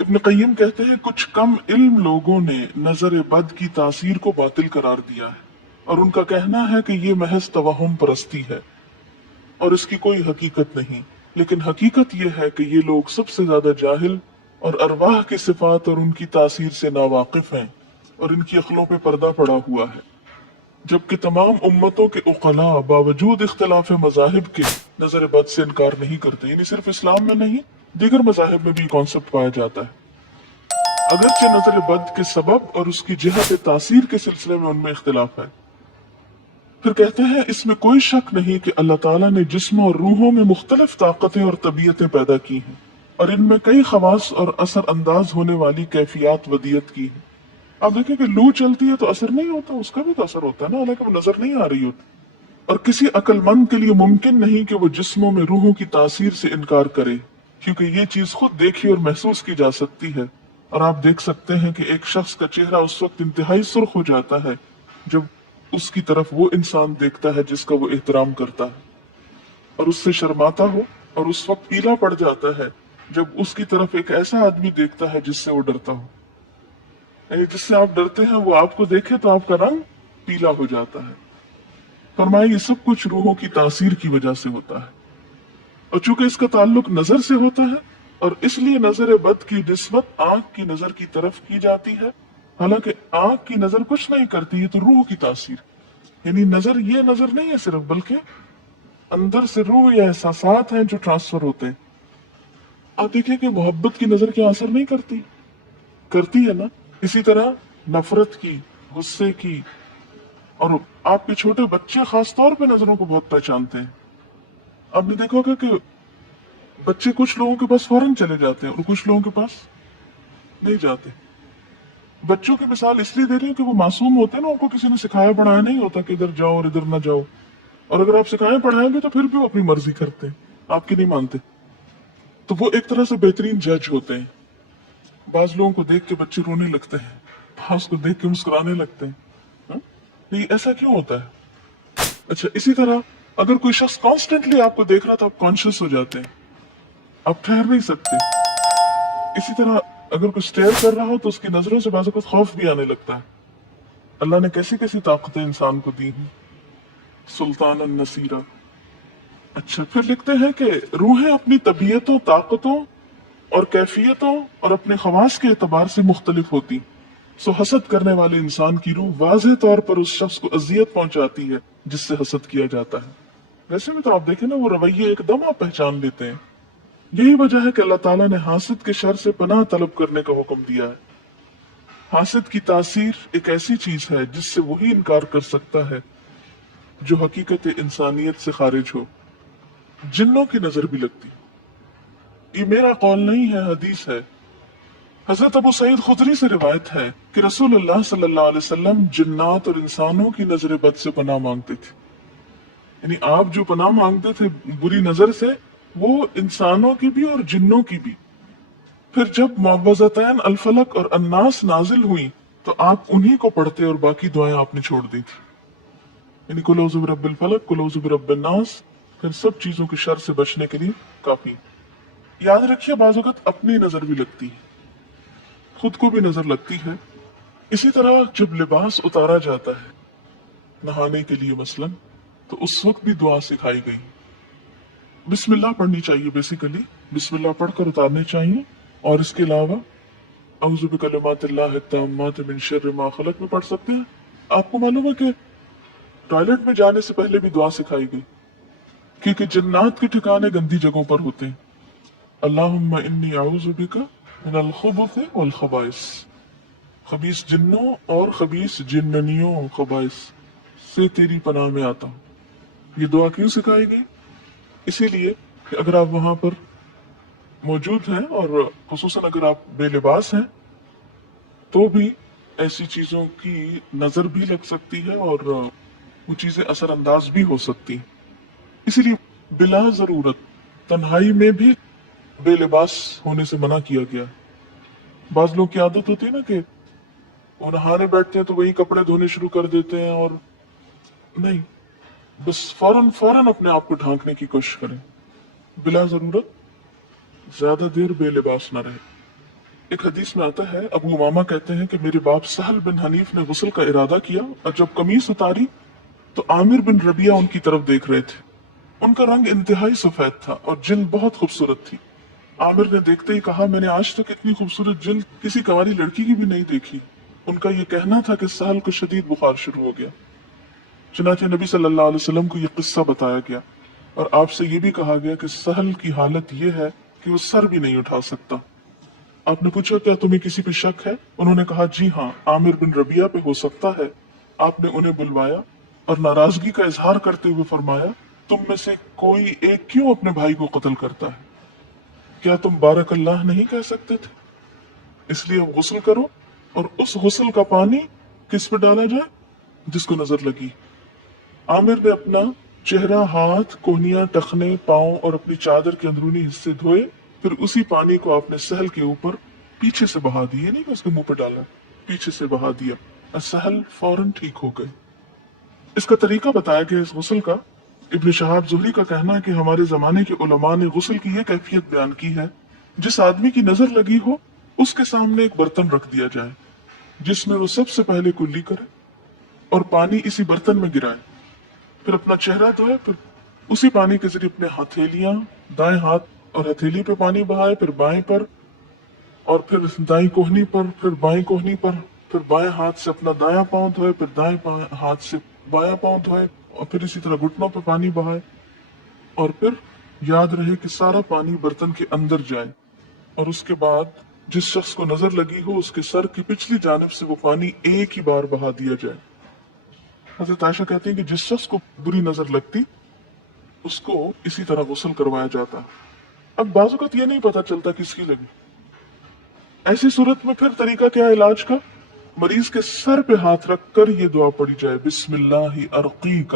ابن قیم کہتے ہیں کچھ کم علم لوگوں نے نظر بد کی تاثیر کو باطل قرار دیا ہے اور ان کا کہنا ہے کہ یہ محض توہم پرستی ہے اور اس کی کوئی حقیقت نہیں، لیکن حقیقت یہ ہے کہ یہ لوگ سب سے زیادہ جاہل اور ارواح کی صفات اور ان کی تاثیر سے ناواقف ہیں اور ان کی عقلوں پہ پردہ پڑا ہوا ہے، جبکہ تمام امتوں کے عقلاء باوجود اختلاف مذاہب کے نظر بد سے انکار نہیں کرتے، یعنی صرف اسلام میں نہیں دیگر مذاہب میں بھی کانسیپٹ پایا جاتا ہے، اگرچہ نظر بد کے سبب اور اس کی جہت تاثیر کے سلسلے میں ان میں اختلاف ہے۔ پھر کہتے ہیں اس میں کوئی شک نہیں کہ اللہ تعالیٰ نے جسموں اور روحوں میں مختلف طاقتیں اور طبیعتیں پیدا کی ہیں اور ان میں کئی خواص اور اثر انداز ہونے والی کیفیات ودیت کی ہیں۔ آپ دیکھیں کہ لو چلتی ہے تو اثر نہیں ہوتا، اس کا بھی تو اثر ہوتا ہے نا، حالانکہ وہ نظر نہیں آ رہی ہوتی، اور کسی عقل مند کے لیے ممکن نہیں کہ وہ جسموں میں روحوں کی تاثیر سے انکار کرے، کیونکہ یہ چیز خود دیکھی اور محسوس کی جا سکتی ہے، اور آپ دیکھ سکتے ہیں کہ ایک شخص کا چہرہ اس وقت انتہائی سرخ ہو جاتا ہے جب اس کی طرف وہ انسان دیکھتا ہے جس کا وہ احترام کرتا ہے، اور اس سے شرماتا ہو، اور اس وقت پیلا پڑ جاتا ہے جب اس کی طرف ایک ایسا آدمی دیکھتا ہے جس سے وہ ڈرتا ہو، یعنی جس سے آپ ڈرتے ہیں وہ آپ کو دیکھے تو آپ کا رنگ پیلا ہو جاتا ہے۔ فرمایا یہ سب کچھ روحوں کی تاثیر کی وجہ سے ہوتا ہے، اور چونکہ اس کا تعلق نظر سے ہوتا ہے اور اس لیے نظر بد کی نسبت آنکھ کی نظر کی طرف کی جاتی ہے، حالانکہ آنکھ کی نظر کچھ نہیں کرتی، یہ تو روح کی تاثیر، یعنی نظر یہ نظر نہیں ہے صرف، بلکہ اندر سے روح یا احساسات ہیں جو ٹرانسفر ہوتے ہیں۔ آپ دیکھیں کہ محبت کی نظر کیا اثر نہیں کرتی، کرتی ہے نا، اسی طرح نفرت کی، غصے کی، اور آپ کے چھوٹے بچے خاص طور پہ نظروں کو بہت پہچانتے ہیں۔ آپ نے دیکھا ہوگا کہ بچے کچھ لوگوں کے پاس فوراً چلے جاتے ہیں اور کچھ لوگوں کے پاس نہیں جاتے۔ بچوں کی مثال اس لیے دے رہی ہوں کہ وہ معصوم ہوتے ہیں نا، ان کو کسی نے سکھایا پڑھایا نہیں ہوتا کہ ادھر جاؤ اور ادھر نہ جاؤ، اور اگر آپ سکھائیں پڑھائیں گے تو پھر بھی وہ اپنی مرضی کرتے ہیں، آپ کی نہیں مانتے، تو وہ ایک طرح سے بہترین جج ہوتے ہیں۔ بعض لوگوں کو دیکھ کے بچے رونے لگتے ہیں، بعض کو دیکھ کے مسکرانے لگتے ہیں، ہاں؟ یہ ایسا کیوں ہوتا ہے؟ اچھا، اسی طرح اگر کوئی شخص کانسٹنٹلی آپ کو دیکھ رہا تو آپ کانشیس ہو جاتے ہیں، آپ ٹھہر نہیں سکتے۔ اسی طرح اگر کوئی سٹیئر کر رہا ہو تو اس کی نظروں سے بعض اوقات خوف بھی آنے لگتا ہے۔ اللہ نے کیسی کیسی طاقتیں انسان کو دی ہیں، سلطان النصیرہ۔ اچھا، پھر لکھتے ہیں کہ روحیں اپنی طبیعتوں، طاقتوں اور کیفیتوں اور اپنے خواص کے اعتبار سے مختلف ہوتی، سو حسد کرنے والے انسان کی روح واضح طور پر اس شخص کو اذیت پہنچاتی ہے جس سے حسد کیا جاتا ہے۔ ویسے میں تو آپ دیکھیں نا، وہ رویے ایک دم آپ پہچان لیتے ہیں۔ یہی وجہ ہے کہ اللہ تعالیٰ نے حاسد کے شر سے پناہ طلب کرنے کا حکم دیا ہے۔ حاسد کی تاثیر ایک ایسی چیز ہے جس سے وہی انکار کر سکتا ہے جو حقیقت انسانیت سے خارج ہو۔ جنوں کی نظر بھی لگتی، یہ میرا قول نہیں ہے، حدیث ہے۔ حضرت ابو سعید خدری سے روایت ہے کہ رسول اللہ صلی اللہ علیہ وسلم جنات اور انسانوں کی نظر بد سے پناہ مانگتے تھے، یعنی آپ جو پناہ مانگتے تھے بری نظر سے، وہ انسانوں کی بھی اور جنوں کی بھی۔ پھر جب معوذتین الفلق اور الناس نازل ہوئی تو آپ انہی کو پڑھتے اور باقی دعائیں آپ نے چھوڑ دی تھی، یعنی قل اعوذ برب الفلق، قل اعوذ برب الناس، پھر سب چیزوں کے شر سے بچنے کے لیے کافی۔ یاد رکھیے بعض اوقات اپنی نظر بھی لگتی ہے، خود کو بھی نظر لگتی ہے۔ اسی طرح جب لباس اتارا جاتا ہے نہانے کے لیے مثلا، تو اس وقت بھی دعا سکھائی گئی، بسم اللہ پڑھنی چاہیے، بیسیکلی بسم اللہ پڑھ کر اتارنے چاہیے، اور اس کے علاوہ اعوذ بکلمات اللہ التامات من شر ما خلق میں پڑھ سکتے ہیں۔ آپ کو معلوم ہے کہ ٹوائلٹ میں جانے سے پہلے بھی دعا سکھائی گئی، کیونکہ جنات کے ٹھکانے گندی جگہوں پر ہوتے ہیں۔ اللہم انی اعوذ بک من الخبث والخبائث، خبیث جنوں اور خبیث جننیوں خبائث سے تیری پناہ میں آتا ہوں۔ یہ دعا کیوں سکھائی گئی؟ اسی لیے کہ اگر آپ وہاں پر موجود ہیں، اور خصوصاً اگر آپ بے لباس ہیں، تو بھی ایسی چیزوں کی نظر بھی لگ سکتی ہے اور وہ چیزیں اثر انداز بھی ہو سکتی ہیں۔ اسی لیے بلا ضرورت تنہائی میں بھی بے لباس ہونے سے منع کیا گیا۔ بعض لوگ کی عادت ہوتی ہے نا کہ وہ نہانے بیٹھتے ہیں تو وہی کپڑے دھونے شروع کر دیتے ہیں، اور نہیں، بس فوراً اپنے آپ کو ڈھانکنے کی کوشش کریں، بلا ضرورت زیادہ دیر بے لباس نہ رہے۔ ایک حدیث میں آتا ہے ابو امامہ کہتے ہیں کہ میرے باپ سہل بن حنیف نے غسل کا ارادہ کیا اور جب قمیص اتاری تو عامر بن ربیعہ ان کی طرف دیکھ رہے تھے۔ ان کا رنگ انتہائی سفید تھا اور جلد بہت خوبصورت تھی۔ عامر نے دیکھتے ہی کہا میں نے آج تک اتنی خوبصورت جلد کسی کنواری لڑکی کی بھی نہیں دیکھی۔ ان کا یہ کہنا تھا کہ سہل کو شدید بخار شروع ہو گیا۔ چنانچہ نبی صلی اللہ علیہ وسلم کو یہ قصہ بتایا گیا اور آپ سے یہ بھی کہا گیا کہ سہل کی حالت یہ ہے کہ وہ سر بھی نہیں اٹھا سکتا۔ آپ نے پوچھا کیا تمہیں کسی پہ شک ہے؟ انہوں نے کہا جی ہاں، عامر بن ربیعہ پہ ہو سکتا ہے۔ آپ نے انہیں بلوایا اور ناراضگی کا اظہار کرتے ہوئے فرمایا تم میں سے کوئی ایک کیوں اپنے بھائی کو قتل کرتا ہے؟ کیا تم بارک اللہ نہیں کہہ سکتے تھے؟ اس لیے غسل کرو اور اس غسل کا پانی کس پہ ڈالا جائے؟ جس کو نظر لگی۔ عامر نے اپنا چہرہ، ہاتھ، کوہنیاں، ٹخنے، پاؤں اور اپنی چادر کے اندرونی حصے دھوئے، پھر اسی پانی کو آپ نے سہل کے اوپر پیچھے سے بہا دیا، یہ نہیں کہ اس کے منہ پہ ڈالا، پیچھے سے بہا دیا اور سہل فوراً ٹھیک ہو گئے۔ اس کا طریقہ بتایا گیا اس غسل کا۔ ابن شہاب زہری کا کہنا ہے کہ ہمارے زمانے کے علماء نے غسل کی یہ کیفیت بیان کی ہے جس آدمی کی نظر لگی ہو اس کے سامنے ایک برتن رکھ دیا جائے جس میں وہ سب سے پہلے کلی کرے اور پانی اسی برتن میں گرائے، پھر اپنا چہرہ دھوئے، پھر اسی پانی کے ذریعے اپنے ہتھیلیاں، دائیں ہاتھ اور ہتھیلی پہ پانی بہائے، پھر بائیں پر اور پھر دائیں کوہنی پر، پھر بائیں کوہنی پر، پھر بائیں ہاتھ سے اپنا دایاں پاؤں دھوئے، پھر دائیں ہاتھ سے بایاں پاؤں دھوئے اور پھر اسی طرح گھٹنوں پہ پانی بہائے اور پھر یاد رہے کہ سارا پانی برتن کے اندر جائے اور اس کے بعد جس شخص کو نظر لگی ہو اس کے سر کی پچھلی جانب سے وہ پانی ایک ہی بار بہا دیا جائے۔ حضرت عائشہ کہتی ہیں کہ جس شخص کو بری نظر لگتی اس کو اسی طرح غسل کروایا جاتا۔ اب بعض اوقات یہ نہیں پتا چلتا کس کی لگی، ایسی صورت میں پھر طریقہ کیا ہے علاج کا؟ مریض کے سر پہ ہاتھ رکھ کر یہ دعا پڑھی جائے بسم اللہ ارقیک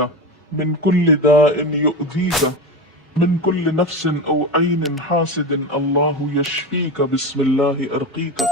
من کل داء یؤذیک من کل نفس او عین حاسد اللہ یشفیک بسم اللہ ارقیک۔